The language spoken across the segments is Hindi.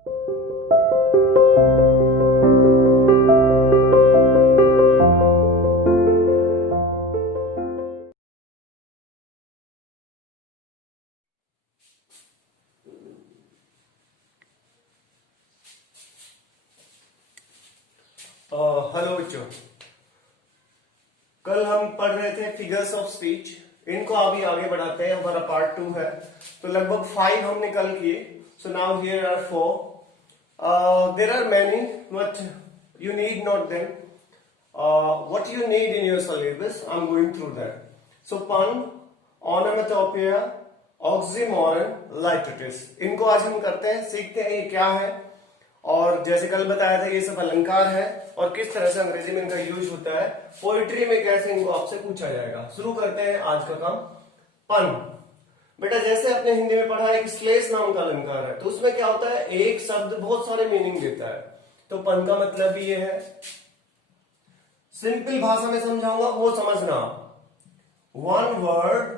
हेलो बच्चों, कल हम पढ़ रहे थे फिगर्स ऑफ स्पीच। इनको अभी आगे बढ़ाते हैं। हमारा पार्ट 2 है, तो लगभग 5 हमने कल किए। So now here are 4। There are many but you need not them. What you need in your syllabus, I am going through that. So pun, onomatopoeia, oxymoron, लाइटोटिस, इनको आज हम करते हैं, सीखते हैं ये क्या है। और जैसे कल बताया था ये सब अलंकार है और किस तरह से अंग्रेजी में इनका यूज होता है, पोइट्री में कैसे इनको आपसे पूछा जाएगा। शुरू करते हैं आज का काम। पन, बेटा जैसे अपने हिंदी में पढ़ा है कि श्लेष नाम का अलंकार है, तो उसमें क्या होता है, एक शब्द बहुत सारे मीनिंग देता है। तो पन का मतलब भी ये है, सिंपल भाषा में समझाऊंगा वो समझना। One word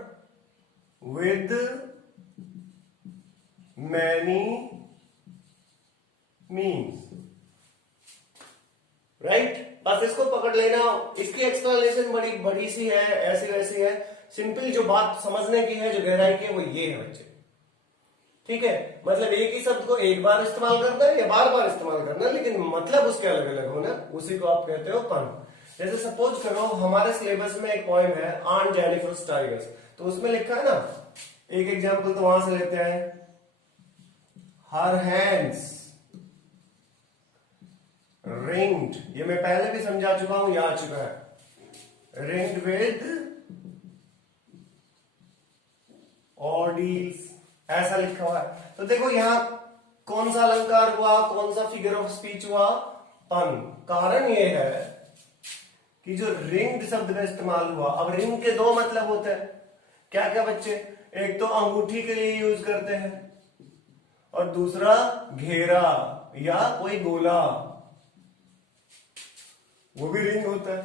with many means, right. बस इसको पकड़ लेना। इसकी एक्सप्लेनेशन बड़ी बड़ी सी है, ऐसी वैसी है। सिंपल जो बात समझने की है, जो गहराई की है, वो ये है बच्चे। ठीक है, मतलब एक ही शब्द को एक बार इस्तेमाल करना है या बार बार इस्तेमाल करना है, लेकिन मतलब उसके अलग अलग होना, उसी को आप कहते हो पन। जैसे सपोज करो हमारे सिलेबस में एक पोएम है ऑन जेनिफर टाइगर्स, तो उसमें लिखा है ना, एक एग्जाम्पल तो वहां से लेते हैं। हर हैंड्स रिंग्ड, ये मैं पहले भी समझा चुका हूं, याद चुका है। रिंग्ड विद ऑर्डील्स, ऐसा लिखा हुआ है। तो देखो यहां कौन सा अलंकार हुआ, कौन सा फिगर ऑफ स्पीच हुआ, पन। कारण ये है कि जो रिंग्ड शब्द का इस्तेमाल हुआ। अब रिंग के दो मतलब होते हैं, क्या क्या बच्चे, एक तो अंगूठी के लिए यूज करते हैं और दूसरा घेरा या कोई गोला, वो भी रिंग होता है।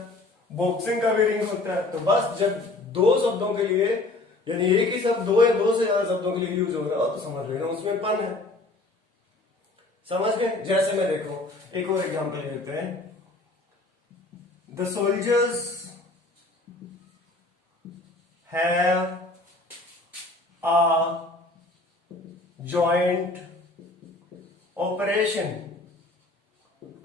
बॉक्सिंग का भी रिंग होता है। तो बस जब दो शब्दों के लिए, यानी एक ही शब्द दो या दो से ज्यादा शब्दों के लिए यूज हो रहा हो, तो समझ लेना उसमें पन है। समझ गए। जैसे में देखो एक और एग्जांपल लेते हैं। The soldiers have a joint operation.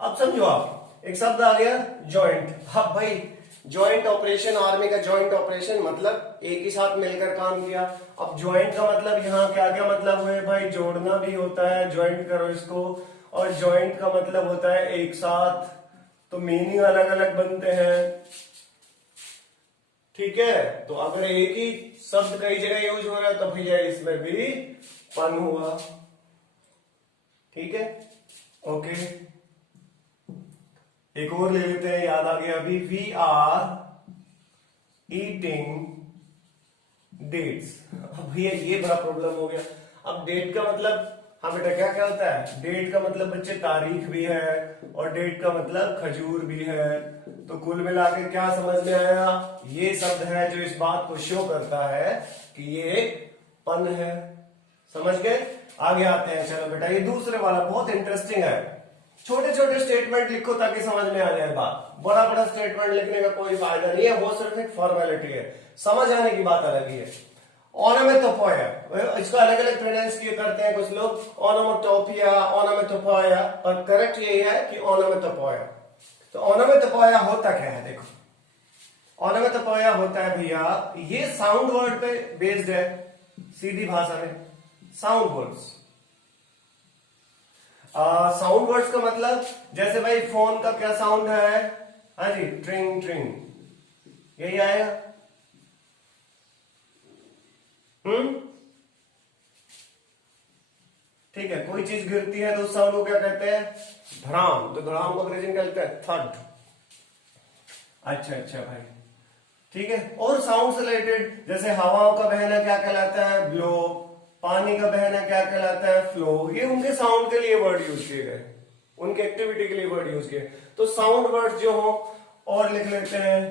अब समझो, आप एक शब्द आ गया जॉइंट। अब भाई जॉइंट ऑपरेशन, आर्मी का जॉइंट ऑपरेशन मतलब एक ही साथ मिलकर काम किया। अब जॉइंट का मतलब यहाँ क्या क्या मतलब हुए भाई, जोड़ना भी होता है, ज्वाइंट करो इसको, और जॉइंट का मतलब होता है एक साथ। तो मीनिंग अलग अलग बनते हैं। ठीक है, तो अगर एक ही शब्द कई जगह यूज हो रहा है तो भैया इसमें भी पन हुआ। ठीक है, ओके। एक और ले लेते हैं, याद आ गया अभी। We are eating dates. अब भैया ये बड़ा प्रॉब्लम हो गया। अब डेट का मतलब, हाँ बेटा क्या क्या होता है, डेट का मतलब बच्चे तारीख भी है और डेट का मतलब खजूर भी है। तो कुल मिला के क्या समझ में आया, ये शब्द है जो इस बात को शो करता है कि ये एक पन है। समझ गए। आगे आते हैं, चलो बेटा ये दूसरे वाला बहुत इंटरेस्टिंग है। छोटे छोटे स्टेटमेंट लिखो ताकि समझ में आ जाए बात। बड़ा बड़ा स्टेटमेंट लिखने का कोई फायदा नहीं है, वो सिर्फ एक फॉर्मेलिटी है। समझ आने की बात अलग ही है। ओनोमेटोपोइया, इसको अलग अलग प्रोनाउंस किए करते हैं कुछ लोग, ओनोमेटोपिया, ओनोमेटोपोइया, पर करेक्ट यही है कि ओनोमेटोपोइया। तो ओनोमेटोपोइया होता क्या है, देखो ओनोमेटोपोइया होता है भैया, ये साउंड वर्ड पे बेस्ड है। सीधी भाषा में साउंड वर्ड्स। साउंड वर्ड्स का मतलब, जैसे भाई फोन का क्या साउंड है, हाँ जी, ट्रिंग ट्रिंग, यही आएगा। ठीक है, कोई चीज गिरती है तो उस साउंड को क्या कहते हैं, धड़ाम। तो धड़ाम को अंग्रेजी में क्या कहते हैं, थड। अच्छा भाई, ठीक है। और साउंड से रिलेटेड, जैसे हवाओं का बहना क्या कहलाता है, ब्लो। पानी का बहना क्या कहलाता है, फ्लो। ये उनके साउंड के लिए वर्ड यूज किए गए, उनके एक्टिविटी के लिए वर्ड यूज किए। तो साउंड वर्ड जो हो और लिख लेते हैं।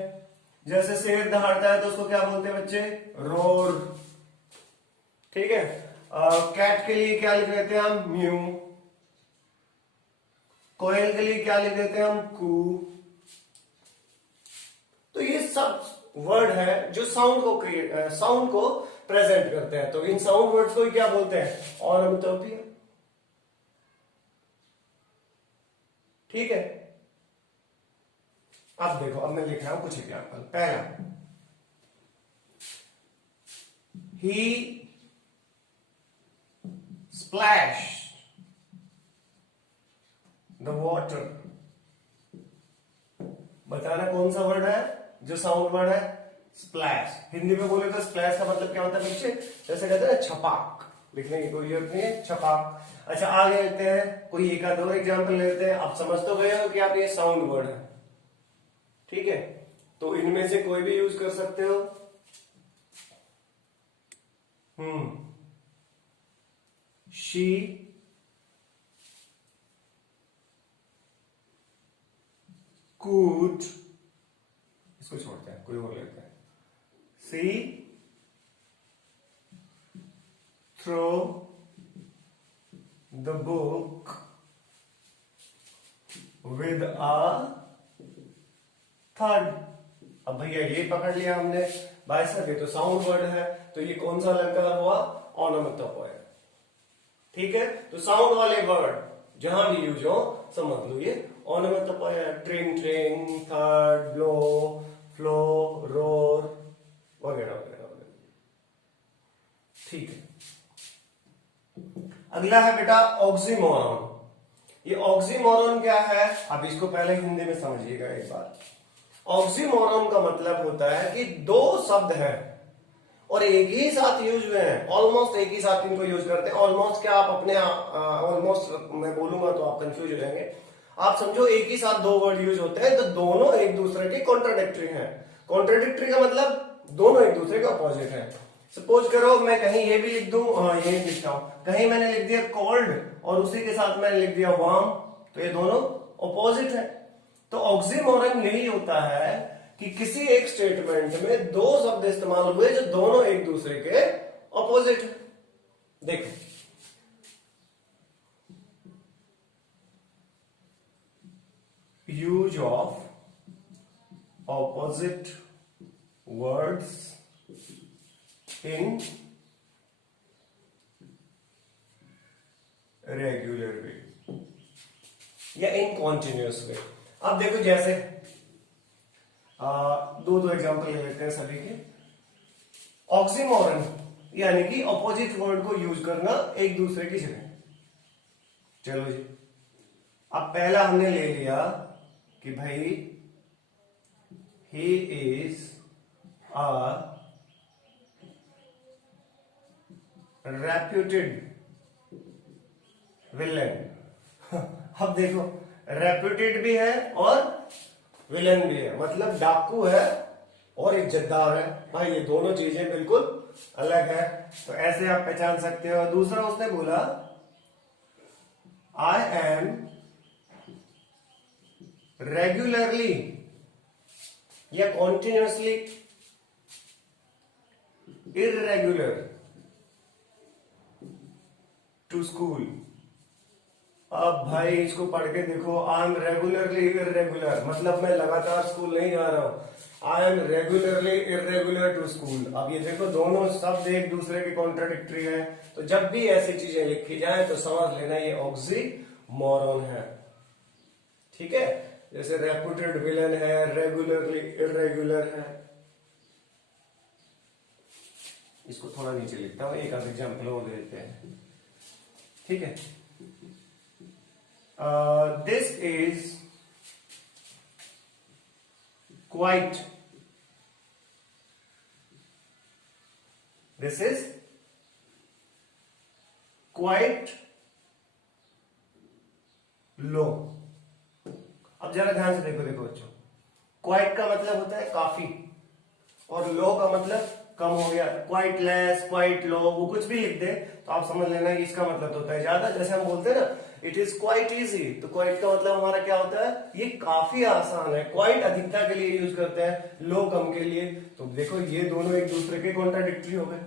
जैसे शेर दहाड़ता है तो उसको क्या बोलते हैं बच्चे, रोर। ठीक है। कैट के लिए क्या लिख लेते हैं हम, म्यू। कोयल के लिए क्या लिख देते हैं हम, कू। तो ये सब वर्ड है जो साउंड को प्रेजेंट करते हैं। तो इन साउंड वर्ड्स को क्या बोलते हैं, ऑनोमेटोपोइया। ठीक है, अब देखो, अब मैं लिख रहा हूं कुछ एग्जाम्पल। पहला, ही स्प्लैश द वाटर। बताना कौन सा वर्ड है जो साउंड वर्ड है, स्प्लैश। हिंदी में बोले तो स्प्लैश का मतलब क्या होता है बच्चे, जैसे कहते हैं छपाक, लिखने की कोई जरूरत नहीं है, छपाक। अच्छा, आगे लेते हैं कोई एक आध और एग्जाम्पल लेते हैं। आप समझ तो गए हो कि आप ये साउंड वर्ड है, ठीक है, तो इनमें से कोई भी यूज कर सकते हो। शी could, इसको छोड़ते हैं, कोई और लेते हैं। See throw the book with a third. अब भैया ये पकड़ लिया हमने, भाई साहब ये तो साउंड वर्ड है, तो ये कौन सा अलंकार हुआ, ऑनोमेटोपोइया। ठीक है, तो साउंड वाले वर्ड जहां भी यूज हो समझ लो ये ऑनोमेटोपोइया। ट्रिंग ट्रिंग, थर्ड, ब्लो, फ्लो, रोर वगैरह वगैरह वगैरह। ठीक है, अगला है बेटा ऑक्सीमोरॉन। ये ऑक्सीमोरॉन क्या है, अब इसको पहले हिंदी में समझिएगा एक बार। ऑक्सीमोरॉन का मतलब होता है कि दो शब्द हैं और एक ही साथ यूज हुए हैं, ऑलमोस्ट एक ही साथ इनको यूज करते हैं। ऑलमोस्ट क्या, आप अपने ऑलमोस्ट मैं बोलूंगा तो आप कंफ्यूज हो जाएंगे। आप समझो एक ही साथ दो वर्ड यूज होते हैं तो दोनों एक दूसरे के कॉन्ट्राडिक्टरी हैं। कॉन्ट्राडिक्टरी का मतलब दोनों एक दूसरे के अपोजिट हैं। सपोज करो मैं कहीं ये भी लिख दूं, ये लिखता हूं, कहीं मैंने लिख दिया कोल्ड और उसी के साथ मैंने लिख दिया वार्म, तो ये दोनों अपोजिट है। तो ऑक्सीमोरन यही होता है कि किसी एक स्टेटमेंट में दो शब्द इस्तेमाल हुए जो दोनों एक दूसरे के ऑपोजिट है। देखो, use of opposite words in regular way या इन कॉन्टिन्यूअस वे। अब देखो, जैसे दो एग्जांपल ले लेते हैं सभी के। ऑक्सीमोरन यानी कि ऑपोजिट वर्ड को यूज करना एक दूसरे की जगह। चलो जी, अब पहला हमने ले लिया कि भाई he is a reputed villain. अब देखो, रेप्यूटेड भी है और विलन भी है, मतलब डाकू है और इज्जतदार है। भाई ये दोनों चीजें बिल्कुल अलग है, तो ऐसे आप पहचान सकते हो। दूसरा उसने बोला आई एम रेगुलरली या कॉन्टिन्यूअसली इररेगुलर टू स्कूल। अब भाई इसको पढ़ के देखो, आई एम रेगुलरली इरेगुलर, मतलब मैं लगातार स्कूल नहीं जा रहा हूं। I am regularly irregular to school. अब ये देखो, दोनों शब्द एक दूसरे के कॉन्ट्राडिक्टरी है, तो जब भी ऐसी चीजें लिखी जाए तो समझ लेना ये ऑक्सीमोरॉन है। ठीक है, जैसे रेप्यूटेड विलन है, रेगुलरली इरेगुलर है। इसको थोड़ा नीचे लिखता हूं, एक आध एग्जाम्पल और देते हैं। ठीक है, this is quite low। अब जरा ध्यान से देखो बच्चों, क्वाइट का मतलब होता है काफी और लो का मतलब कम हो गया। क्वाइट लेस, क्वाइट लो, वो कुछ भी लिख दे तो आप समझ लेना कि इसका मतलब होता है ज्यादा। जैसे हम बोलते हैं ना इट इज क्वाइट इजी, तो क्वाइट का मतलब हमारा क्या होता है, ये काफी आसान है। क्वाइट अधिकता के लिए यूज करते हैं, लो कम के लिए। तो देखो ये दोनों एक दूसरे के कॉन्ट्राडिक्टरी हो गए,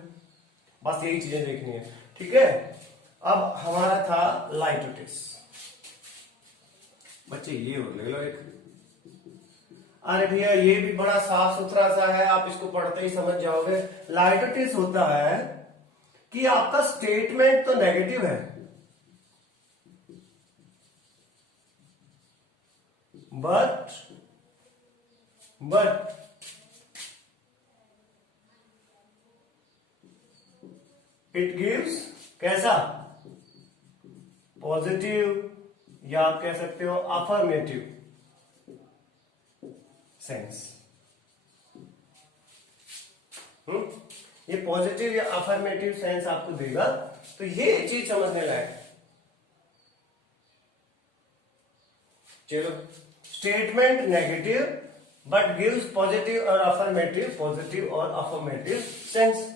बस यही चीजें देखनी है। ठीक है, अब हमारा था लाइटोटिस। बच्चे ये और ले लो एक। अरे भैया ये भी बड़ा साफ सुथरा सा है, आप इसको पढ़ते ही समझ जाओगे। लाइटोटिस होता है कि आपका स्टेटमेंट तो नेगेटिव है, बट इट गिव्स कैसा, पॉजिटिव, या आप कह सकते हो अफर्मेटिव सेंस। ये पॉजिटिव या अफर्मेटिव सेंस आपको देगा, तो ये चीज समझने लायक है। चलो, statement negative but gives positive और अफर्मेटिव, पॉजिटिव और अफर्मेटिव सेंस।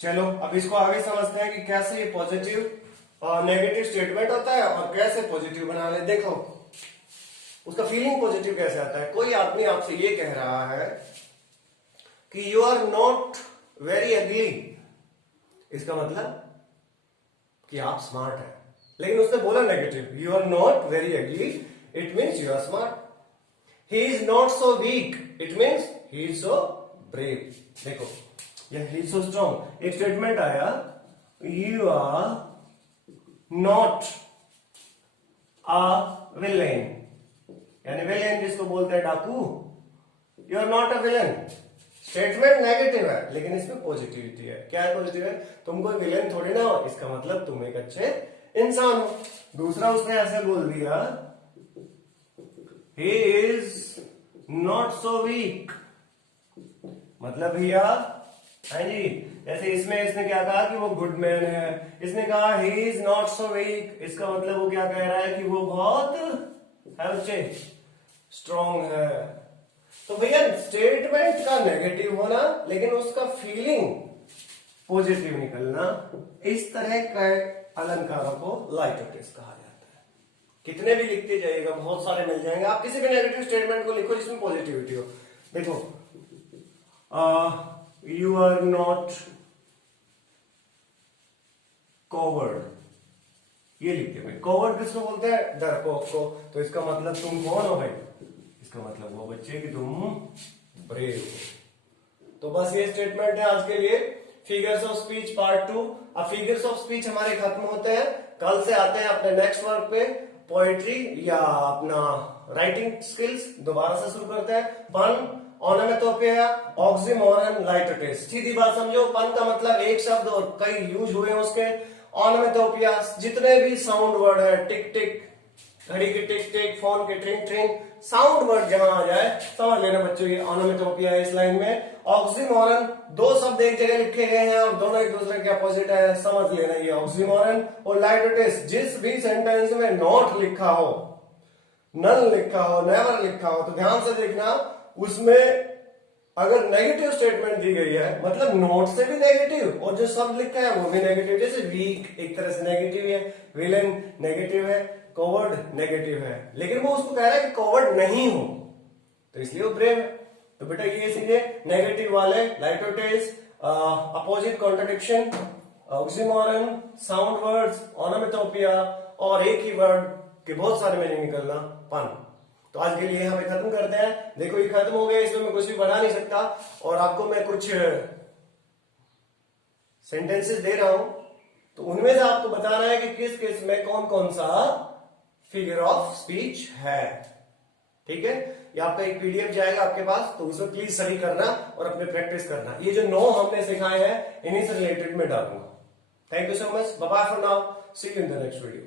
चलो अब इसको आगे समझते हैं कि कैसे ये पॉजिटिव और नेगेटिव स्टेटमेंट होता है और कैसे पॉजिटिव बना ले। देखो उसका फीलिंग पॉजिटिव कैसे आता है। कोई आदमी आपसे ये कह रहा है कि यू आर नॉट वेरी अगली, इसका मतलब कि आप स्मार्ट हैं, लेकिन उसने बोला negative, you are not very ugly, it means you are smart. He is not so weak, it means he is so brave. देखो ये ही सो स्ट्रॉन्ग, एक स्टेटमेंट आया, you are not a villain, यानी विलेन जिसको बोलते हैं डाकू, you are not a villain. Statement negative है लेकिन इसमें पॉजिटिविटी है। क्या है पॉजिटिव है, तुम कोई विलेन थोड़ी ना हो, इसका मतलब तुम एक अच्छे इंसान हो। दूसरा उसने ऐसे बोल दिया, ही इज नॉट सो वीक, मतलब भैया हाँ जी, जैसे इसमें इसने क्या कहा कि वो गुड मैन है, इसने कहा ही इज नॉट सो वीक, इसका मतलब वो क्या कह रहा है कि वो बहुत हेल्थी स्ट्रॉन्ग है। तो भैया स्टेटमेंट का नेगेटिव होना लेकिन उसका फीलिंग पॉजिटिव निकलना, इस तरह के अलंकारों को लाइटोटिस कहा जाता है। कितने भी लिखते जाइएगा, बहुत सारे मिल जाएंगे। आप किसी भी नेगेटिव स्टेटमेंट को लिखो जिसमें पॉजिटिविटी हो। देखो यू आर नॉट कॉवर्ड, ये लिखते भाई। कॉवर्ड किसको बोलते हैं, डरपोक को। तो इसका मतलब तुम कौन हो भाई, इसका मतलब वो बच्चे कि तुम ब्रेव हो। तो बस ये स्टेटमेंट है आज के लिए फिगर्स ऑफ स्पीच पार्ट 2। अब फिगर्स ऑफ स्पीच हमारे खत्म होते हैं, कल से आते हैं अपने नेक्स्ट वर्क पे, पोएट्री या अपना राइटिंग स्किल्स दोबारा से शुरू करते हैं। पन, ओनोमेटोपोइया, ऑक्सिमोरन, लाइटोटिस। सीधी बात समझो, पन का मतलब एक शब्द और कई यूज हुए हैं उसके। ओनोमेटोपोइया जितने भी साउंड वर्ड है, टिक टिक, घड़ी की टिक टिक, फोन की ट्रिंग ट्रिंग, साउंड वर्ड जहां आ जाए समझ लेना बच्चों ये ओनोमेटोपोइया है इस लाइन में। ऑक्सिमोरन, दो शब्द एक जगह लिखे गए हैं और दोनों एक दूसरे के अपोजिट है, समझ लेना ये ऑक्सिमोरन। और लाइटोटिस, जिस भी सेंटेंस में नॉट लिखा हो, नन लिखा हो, नेवर लिखा हो, तो ध्यान से देखना, उसमें अगर नेगेटिव स्टेटमेंट दी गई है मतलब नोट से भी नेगेटिव और जो शब्द लिखा है वो भी नेगेटिव। जैसे वीक एक तरह से नेगेटिव है, विलेन नेगेटिव है, कॉवर्ड नेगेटिव है, लेकिन वो उसको कह रहा है कि कॉवर्ड नहीं हो, तो इसलिए वो ब्रेव है। तो बेटा ये सीधे नेगेटिव वाले litotes, opposite contradiction, oxymoron, sound words, onomatopoeia और एक ही वर्ड के बहुत सारे मीनिंग निकलना, पन। तो आज के लिए हमें खत्म करते हैं। देखो ये खत्म हो गया, इसमें मैं कुछ भी बढ़ा नहीं सकता और आपको मैं कुछ सेंटेंसेस दे रहा हूं, तो उनमें से आपको बताना है कि किस किस में कौन कौन सा फिगर ऑफ स्पीच है। ठीक है, ये आपका एक पीडीएफ जाएगा आपके पास, तो उसमें प्लीज सभी करना और अपने प्रैक्टिस करना। ये जो 9 हमने सिखाए हैं इन्हीं से रिलेटेड में डालूंगा। Thank you so much, bye bye for now, see you in the next video.